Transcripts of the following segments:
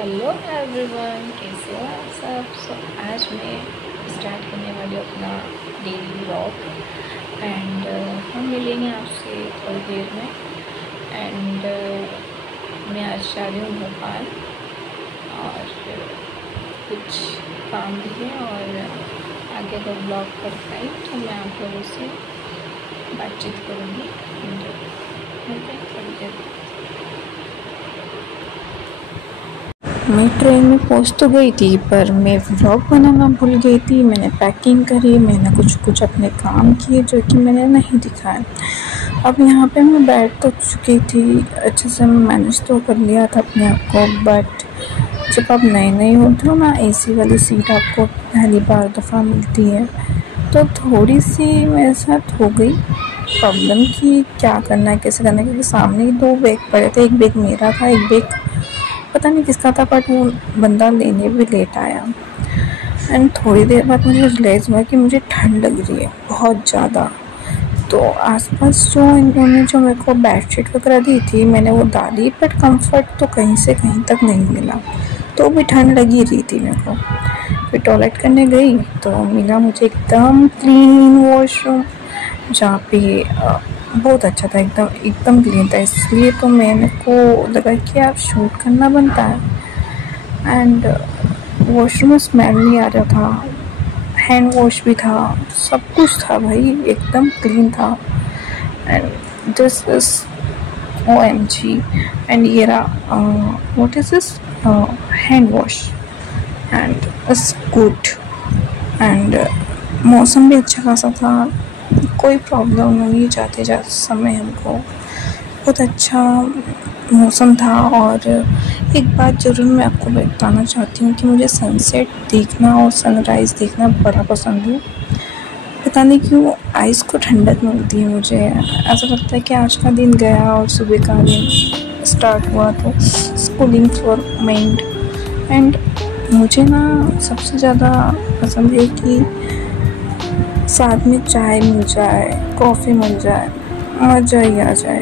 Hello everyone, कैसे हो आप सब। आज मैं स्टार्ट करने वाली हूँ अपना डेली व्लॉग एंड हम मिलेंगे आपसे थोड़ी देर में। एंड मैं आज जा रही हूँ भोपाल और कुछ काम भी है और आगे अगर ब्लॉग कर पाई तो मैं आप लोगों से बातचीत करूँगी। मिलते हैं थोड़ी देर। मैं ट्रेन में पहुंच तो गई थी पर मैं व्लॉग बनाना भूल गई थी। मैंने पैकिंग करी, मैंने कुछ अपने काम किए जो कि मैंने नहीं दिखाया। अब यहाँ पे मैं बैठ तो चुकी थी, अच्छे से मैनेज तो कर लिया था अपने आप को। बट जब आप नए होते हो ना, एसी वाली सीट आपको पहली बार दफ़ा मिलती है तो थोड़ी सी मेरे साथ हो गई प्रॉब्लम कि क्या करना है कैसे करना है, क्योंकि सामने ही 2 बैग पड़े थे। एक बैग मेरा था, एक बैग पता नहीं किसका था, बट वो बंदा लेने भी लेट आया। एंड थोड़ी देर बाद मुझे रियलाइज़ हुआ कि मुझे ठंड लग रही है बहुत ज़्यादा। तो आसपास इन्होंने जो मेरे को बेडशीट वगैरह दी थी मैंने वो डाली, बट कंफर्ट तो कहीं से कहीं तक नहीं मिला, तो भी ठंड लगी रही थी मेरे को। फिर टॉयलेट करने गई तो मिला मुझे एकदम क्लीन वॉशरूम, जहाँ पे बहुत अच्छा था, एकदम क्लीन था। इसलिए तो मैंने को लगा कि यार शूट करना बनता है। एंड वॉशरूम में स्मेल नहीं आ रहा था, हैंड वॉश भी था, सब कुछ था भाई, एकदम क्लीन था। And this is OMG। And ये रहा what is this hand wash and it's good. And मौसम भी अच्छा खासा था, कोई प्रॉब्लम नहीं जाते समय हमको, बहुत अच्छा मौसम था। और एक बात ज़रूर मैं आपको बताना चाहती हूँ कि मुझे सनसेट देखना और सनराइज़ देखना बड़ा पसंद है। पता नहीं क्यों आइज़ को ठंडक मिलती है, मुझे ऐसा लगता है कि आज का दिन गया और सुबह का दिन स्टार्ट हुआ, तो कूलिंग फॉर माइंड। एंड मुझे ना सबसे ज़्यादा पसंद है कि साथ में चाय मिल जाए, कॉफ़ी मिल जाए, मज़ा ही आ जाए।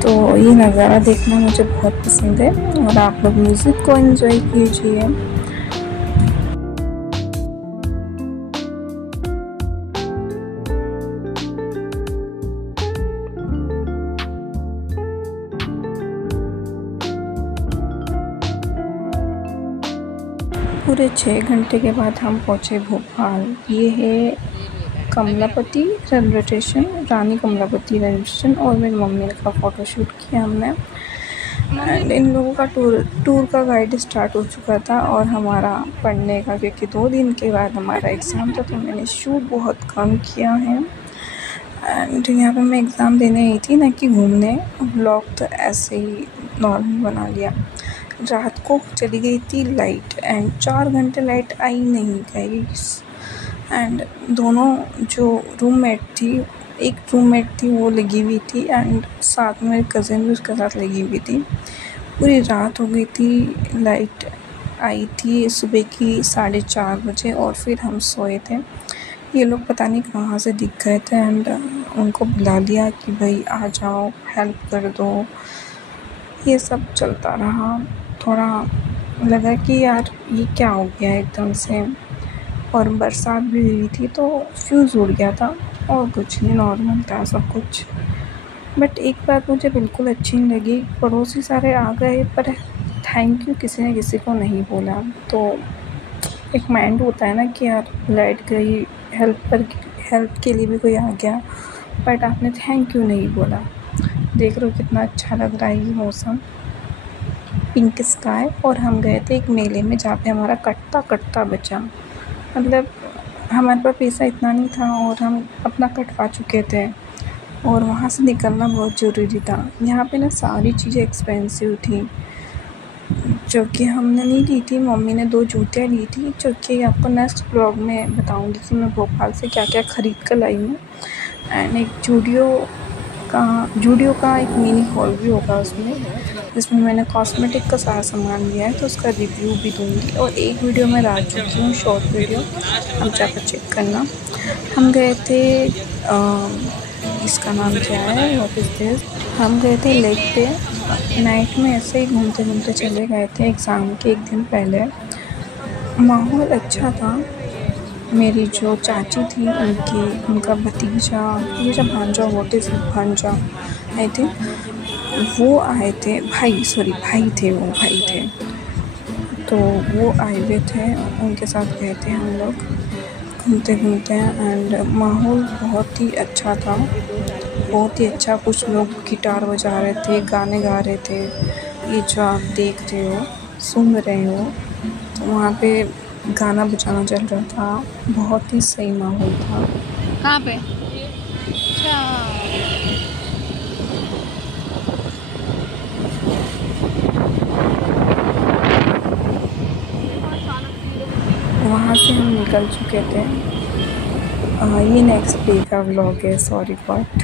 तो ये नज़ारा देखना मुझे बहुत पसंद है। और आप लोग म्यूज़िक को एंजॉय कीजिए। पूरे 6 घंटे के बाद हम पहुँचे भोपाल। ये है कमलापति रेलवे स्टेशन, रानी कमलापति रेलवे स्टेशन। और मेरी मम्मी का फ़ोटोशूट किया हमने। एंड इन लोगों का टूर का गाइड स्टार्ट हो चुका था और हमारा पढ़ने का, क्योंकि 2 दिन के बाद हमारा एग्ज़ाम था, तो मैंने शूट बहुत कम किया है। एंड यहाँ पे मैं एग्ज़ाम देने आई थी, ना कि घूमने। व्लॉग तो ऐसे ही नॉर्मल बना लिया। रात को चली गई थी लाइट एंड 4 घंटे लाइट आई नहीं गाइस। एंड दोनों जो रूममेट थी, एक रूममेट थी वो लगी हुई थी एंड साथ में मेरी कज़िन भी उसके साथ लगी हुई थी। पूरी रात हो गई थी, लाइट आई थी सुबह की 4:30 बजे और फिर हम सोए थे। ये लोग पता नहीं कहाँ से दिख गए थे एंड उनको बुला लिया कि भाई आ जाओ, हेल्प कर दो। ये सब चलता रहा। थोड़ा लगा कि यार ये क्या हो गया एकदम से। और बरसात भी हुई थी तो फ्यूज़ उड़ गया था, और कुछ नहीं, नॉर्मल था सब कुछ। बट एक बात मुझे बिल्कुल अच्छी नहीं लगी, पड़ोसी सारे आ गए पर थैंक यू किसी ने किसी को नहीं बोला। तो एक माइंड होता है ना कि यार लाइट गई, हेल्प के लिए भी कोई आ गया, बट आपने थैंक यू नहीं बोला। देख रहे हो कितना अच्छा लग रहा है ये मौसम, पिंक स्काई। और हम गए थे एक मेले में जहाँ पे हमारा कटता बचा, मतलब हमारे पास पैसा इतना नहीं था और हम अपना कटवा चुके थे और वहाँ से निकलना बहुत ज़रूरी था। यहाँ पे ना सारी चीज़ें एक्सपेंसिव थी जो कि हमने नहीं ली थी। मम्मी ने 2 जूतियाँ ली थी, जो कि आपको नेक्स्ट ब्लॉग में बताऊँगी कि मैं भोपाल से क्या क्या ख़रीद कर लाई हूँ। एंड एक जूडियो का एक मिनी हॉल भी होगा उसमें, जिसमें मैंने कॉस्मेटिक का सारा सामान लिया है, तो उसका रिव्यू भी दूँगी। और एक वीडियो मैं डाल चुकी हूँ, शॉर्ट वीडियो, आप जाकर चेक करना। हम गए थे इसका नाम क्या है, व्हाट इज़ दिस, हम गए थे लेक पे नाइट में ऐसे ही घूमते घूमते चले गए थे एग्ज़ाम के एक दिन पहले। माहौल अच्छा था। मेरी जो चाची थी उनका भतीजा भांजा, व्हाट इज़ भांजा आई थिंक, वो आए थे। भाई थे। तो वो आए हुए थे, उनके साथ गए थे हम लोग घूमते घूमते। एंड माहौल बहुत ही अच्छा था, बहुत ही अच्छा। कुछ लोग गिटार बजा रहे थे, गाने गा रहे थे। ये जो आप देख रहे हो, सुन रहे हो, तो वहाँ पे गाना बजाना चल रहा था। बहुत ही सही माहौल था। कहाँ पे? अच्छा, वहाँ से हम निकल चुके थे। ये नेक्स्ट डे का व्लॉग है, सॉरी बट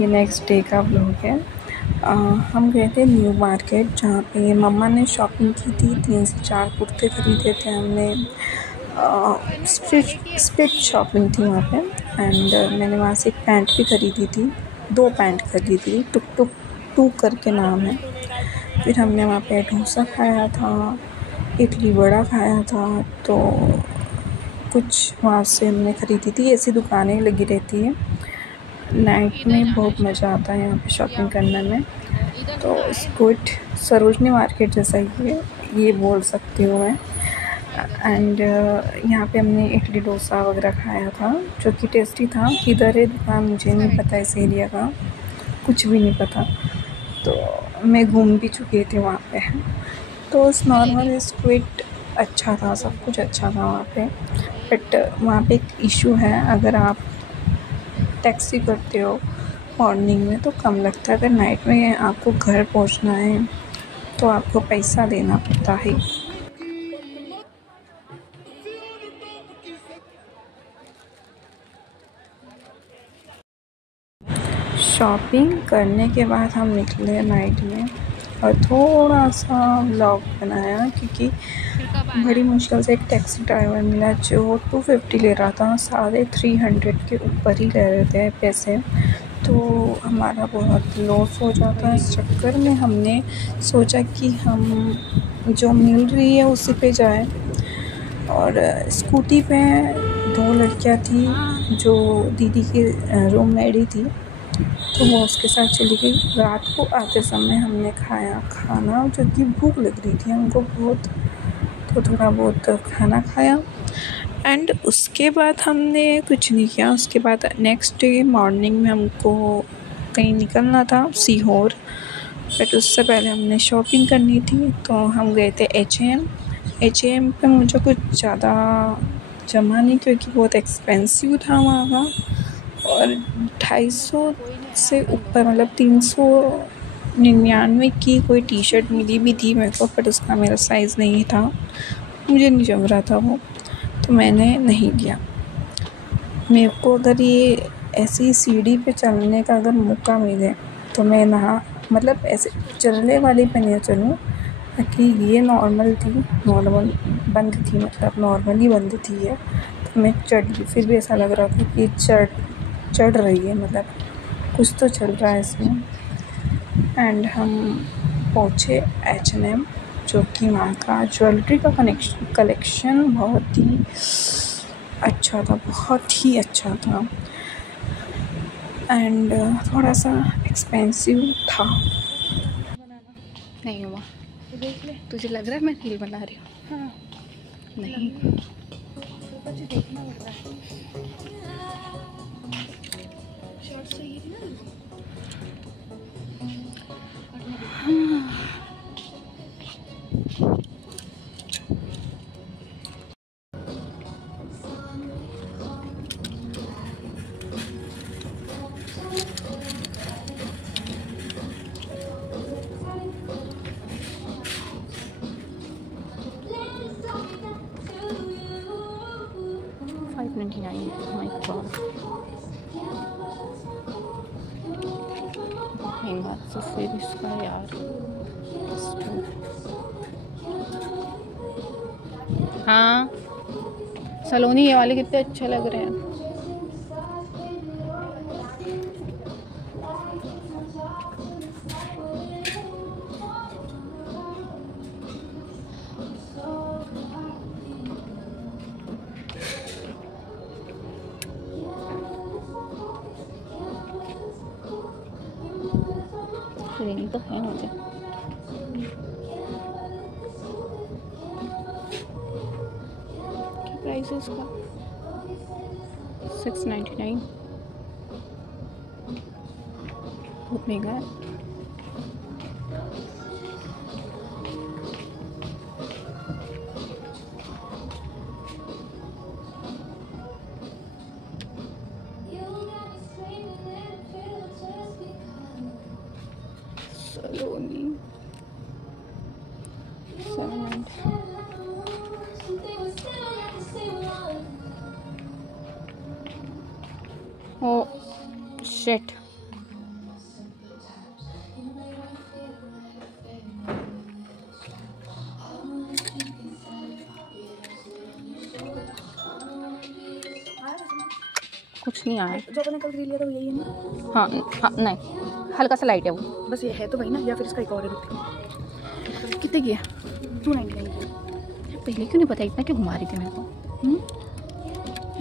ये नेक्स्ट डे का व्लॉग है। हम गए थे न्यू मार्केट, जहाँ पे मम्मा ने शॉपिंग की थी। 3 से 4 कुर्ते खरीदे थे हमने। स्ट्रीट शॉपिंग थी वहाँ पे। एंड मैंने वहाँ से एक पैंट भी खरीदी थी, 2 पैंट खरीदी थी। टुक टुक टू करके नाम है। फिर हमने वहाँ पे डोसा खाया था, इडली वड़ा खाया था। तो कुछ वहाँ से हमने खरीदी थी। ऐसी दुकानें लगी रहती हैं। नाइट में बहुत मज़ा आता है यहाँ पे शॉपिंग करने में। तो स्कूट सरोजनी मार्केट जैसा ही है, ये बोल सकती हूँ मैं। एंड यहाँ पे हमने इडली डोसा वगैरह खाया था, जो कि टेस्टी था। किधर है दुकान मुझे नहीं पता, इस एरिया का कुछ भी नहीं पता। तो मैं घूम भी चुकी थी वहाँ पे। तो नॉर्मल स्क्विड अच्छा था, सब कुछ अच्छा था वहाँ पे। बट वहाँ पे एक इशू है, अगर आप टैक्सी करते हो मॉर्निंग में तो कम लगता है। अगर नाइट में आपको घर पहुँचना है तो आपको पैसा देना पड़ता है। शॉपिंग करने के बाद हम निकले नाइट में और थोड़ा सा व्लॉग बनाया, क्योंकि बड़ी मुश्किल से एक टैक्सी ड्राइवर मिला जो 250 ले रहा था। 350 के ऊपर ही ले रहे थे पैसे। तो हमारा बहुत लॉस हो जाता है। इस चक्कर में हमने सोचा कि हम जो मिल रही है उसी पे जाए। और स्कूटी पे 2 लड़कियां थी जो दीदी की रूममेट ही थी, तो वो उसके साथ चली गई। रात को आते समय हमने खाया खाना, जो कि भूख लग रही थी हमको बहुत, तो थोड़ा बहुत खाना खाया। एंड उसके बाद हमने कुछ नहीं किया। उसके बाद नेक्स्ट डे मॉर्निंग में हमको कहीं निकलना था, सीहोर। बट उससे पहले हमने शॉपिंग करनी थी, तो हम गए थे H&M पे। मुझे कुछ ज़्यादा जमा नहीं, क्योंकि बहुत एक्सपेंसिव था वहाँ का। और 250 से ऊपर, मतलब 399 की कोई टी शर्ट मिली भी थी मेरे को, बट उसका मेरा साइज़ नहीं था, मुझे नहीं जम रहा था वो, तो मैंने नहीं लिया। मेरे को अगर ये ऐसी सीढ़ी पे चलने का अगर मौका मिले तो मैं मतलब ऐसे चलने वाली पे नहीं चलूँ, ताकि ये नॉर्मल बंद थी, मतलब नॉर्मली बंद थी है। तो मैं चढ़ ली, फिर भी ऐसा लग रहा था कि चढ़ रही है, मतलब कुछ तो चल रहा है इसमें। एंड हम पहुँचे H&M, जो कि वहाँ का ज्वेलरी का कलेक्शन बहुत ही अच्छा था, बहुत ही अच्छा था। एंड थोड़ा सा एक्सपेंसिव था। नहीं हुआ तो देख ले, तुझे लग रहा है मैं रील बना रही हूँ? हाँ, नहीं कुछ देखना लग रहा है। शॉर्ट सही है ना? माय गॉड, महंगा तो फिर इसका यार। हाँ, सलोनी ये वाले कितने अच्छे लग रहे हैं। लेनी तो है मुझे। क्या प्राइस है इसका? 699। बहुत महंगा है। सलोनी 700। ओ शिट, कुछ नहीं आया। जो अपने कल खरीद लिया था वो यही है ना? हाँ हाँ, नहीं हल्का सा लाइट है वो। बस ये है तो वही ना, या फिर इसका एक और है? कितने की है? 299 की। पहले क्यों नहीं पता, इतना क्यों घुमा रही थी मेरे को?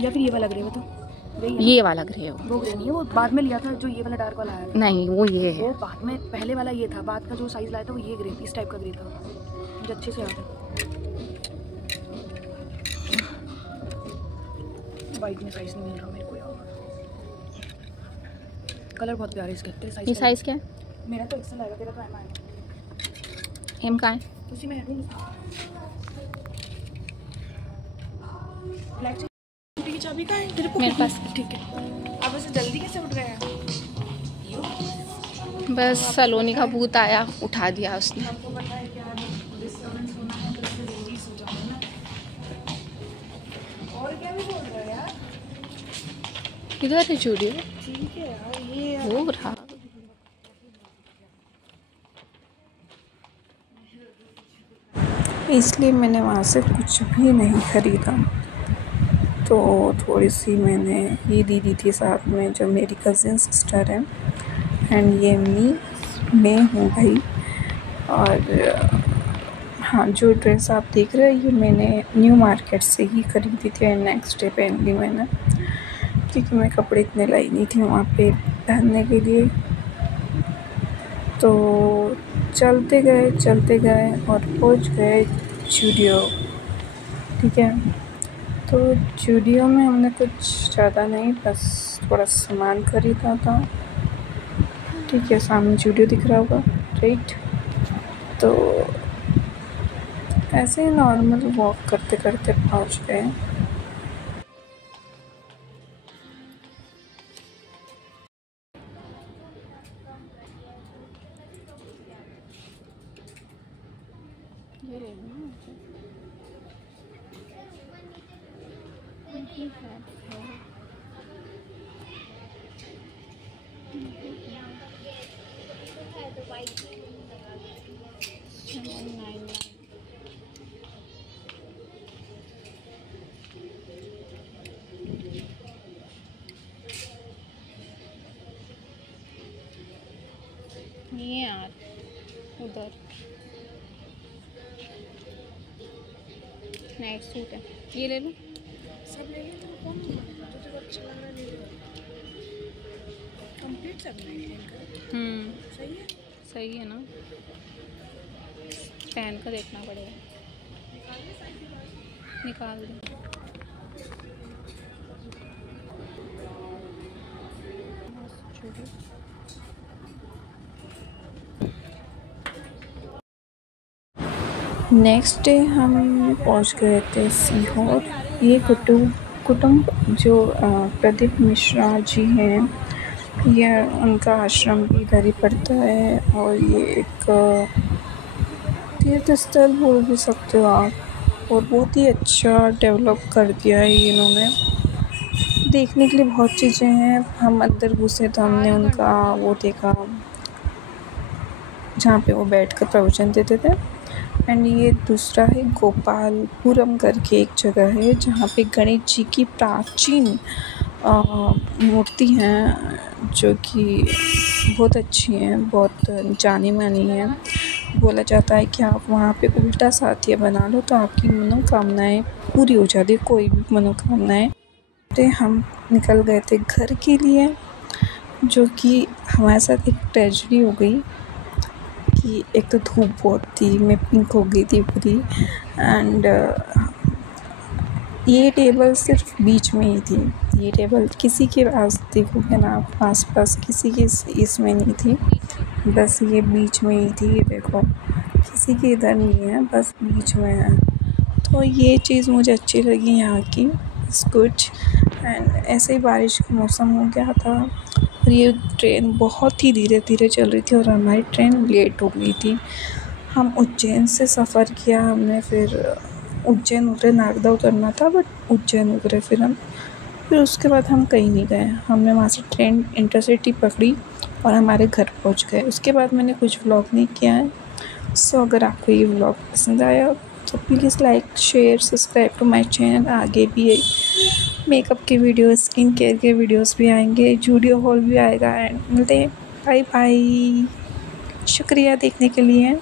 या फिर ये वाला ग्रे हो तो वही है ना? ये वाला ग्रे है वो ग्रे नहीं है, वो बाद में लिया था जो ये वाला डार्क वाला आया था। नहीं, वो ये है। वो बाद में, पहले वाला ये था, बाद का जो साइज लाया था वो ये ग्रे, इस टाइप का ग्रे था, मुझे अच्छे से याद है। वाइट में साइज नहीं मिल रहा मेरे को यार। कलर बहुत प्यारे इसके, तेरे साइज। ये साइज क्या है? मेरा तो एक्सेल आएगा, तेरा तो एम आएगा। एम कहाँ है? उसी में है नहीं। ब्लैक स्कूटी की चाबी कहाँ है तेरे को? मेरे पास। ठीक है। अब ऐसे जल्दी कैसे उठ गए हैं? बस सलोनी का भूत आया, उठा दिया उसने। हमको पता है क्या डिस्टर्बेंस होना है, तो इससे जल्दी सो जाओ ना। और क्या भी बोल रहे हो यार? किधर है चूड़ी? ठीक है यार, ये वो रहा। इसलिए मैंने वहाँ से कुछ भी नहीं ख़रीदा। तो थोड़ी सी मैंने ये दी थी साथ में, जो मेरी कज़िन सिस्टर है, एंड ये मैं हूँ भाई। और हाँ, जो ड्रेस आप देख रहे हैं ये मैंने न्यू मार्केट से ही ख़रीदी थी, एंड नेक्स्ट डे पहन ली मैंने, क्योंकि मैं कपड़े इतने लाई नहीं थी वहाँ पे पहनने के लिए। तो चलते गए और पहुँच गए जूडियो। ठीक है, तो जूडियो में हमने कुछ ज़्यादा नहीं, बस थोड़ा सामान ख़रीदा था। ठीक है, सामने जूडियो दिख रहा होगा, राइट? तो ऐसे ही नॉर्मल वॉक करते करते पहुँच गए। ये ले लो ना। ये यार उधर नाइट सूट है, ये ले लो। सब ले लेते हो, कौन जो तेरे अच्छा लग रहा है ले लो। कंप्लीट सब नाइट का सही है। सही है ना, पहन कर देखना पड़ेगा। निकाल दे। नेक्स्ट डे हम पहुंच गए थे सीहोर। ये कुटुंब जो प्रदीप मिश्रा जी हैं, ये उनका आश्रम भी इधर ही पड़ता है, और ये एक तीर्थ स्थल बोल भी सकते हो आप, और बहुत ही अच्छा डेवलप कर दिया है इन्होंने। देखने के लिए बहुत चीज़ें हैं। हम अंदर घुसे तो हमने उनका वो देखा जहाँ पे वो बैठकर प्रवचन देते थे। एंड ये दूसरा है गोपालपुरम करके एक जगह है, जहाँ पे गणेश जी की प्राचीन मूर्ति हैं, जो कि बहुत अच्छी हैं, बहुत जानी मानी हैं। बोला जाता है कि आप वहाँ पे उल्टा साथिया बना लो तो आपकी मनोकामनाएं पूरी हो जाती है, कोई भी मनोकामनाएं। तो हम निकल गए थे घर के लिए, जो कि हमारे साथ एक ट्रेजेडी हो गई। कि एक तो धूप बहुत थी, मैं पिंक हो गई थी पूरी। एंड ये टेबल सिर्फ बीच में ही थी। ये टेबल किसी के पास देखोगे ना आप आस-पास किसी के इसमें नहीं थी, बस ये बीच में ही थी। देखो किसी के इधर नहीं है, बस बीच में है। तो ये चीज़ मुझे अच्छी लगी यहाँ की, इट्स गुड। एंड ऐसे ही बारिश का मौसम हो गया था और ये ट्रेन बहुत ही धीरे धीरे चल रही थी और हमारी ट्रेन लेट हो गई थी। हम उज्जैन से सफ़र किया हमने, फिर उज्जैन उतरे, नागदा उतरना था बट उज्जैन उतरे फिर उसके बाद हम कहीं नहीं गए। हमने वहाँ से ट्रेन इंटरसिटी पकड़ी और हमारे घर पहुँच गए। उसके बाद मैंने कुछ व्लॉग नहीं किया है। सो अगर आपको ये व्लॉग पसंद आया तो please like share subscribe to my channel. आगे भी मेकअप के वीडियो, स्किन केयर के वीडियोस भी आएंगे, जूडियो हॉल भी आएगा। एंड मिलते हैं, बाय बाय। शुक्रिया देखने के लिए।